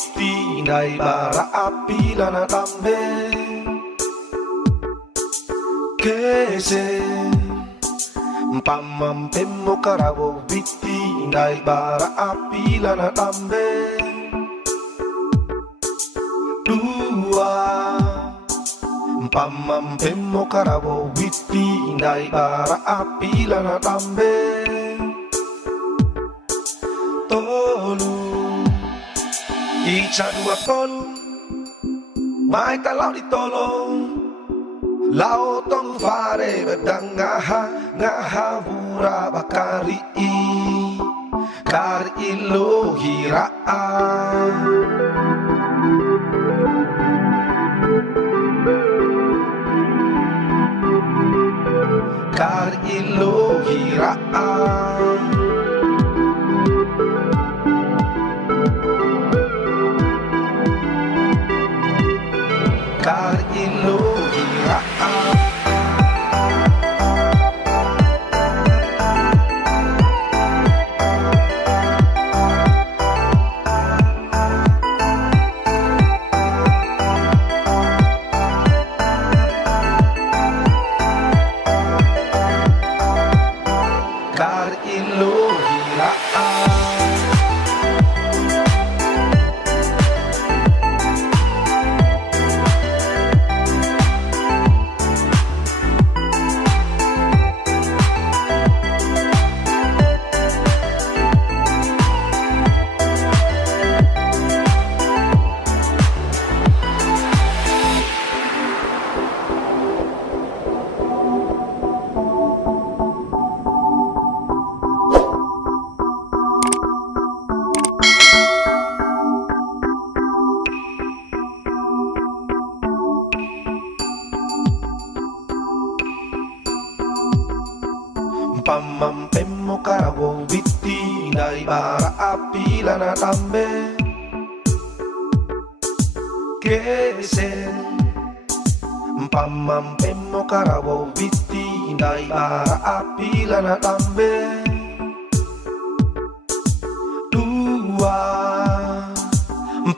witi dai bara api lana tambe kese pamampemmo karabo witi dai bara api lana tambe dua pamampemmo karabo witi dai bara api lana tambe tolu icha dua tolu mai talau di tolong lao tong fare bedang ngaha bura bakari kari ilo hiraan kari ilo hiraan kari ilo hiraan kari ilo hiraan pamampemmo karabo witi dai bara api lana tambe kese pamampemmo karabo witi dai bara api lana tambe dua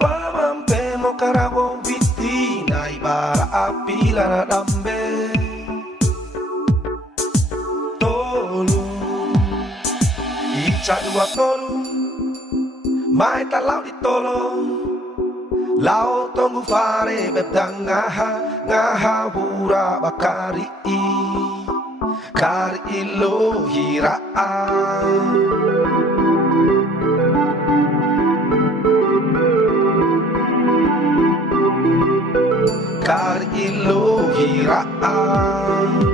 pamampemmo karabo witi dai bara api lana tambe icha dua tolu mai talau di tolong lao tonggu fare bedang ngaha bura bakari kari ilo hiraan kari ilo hiraan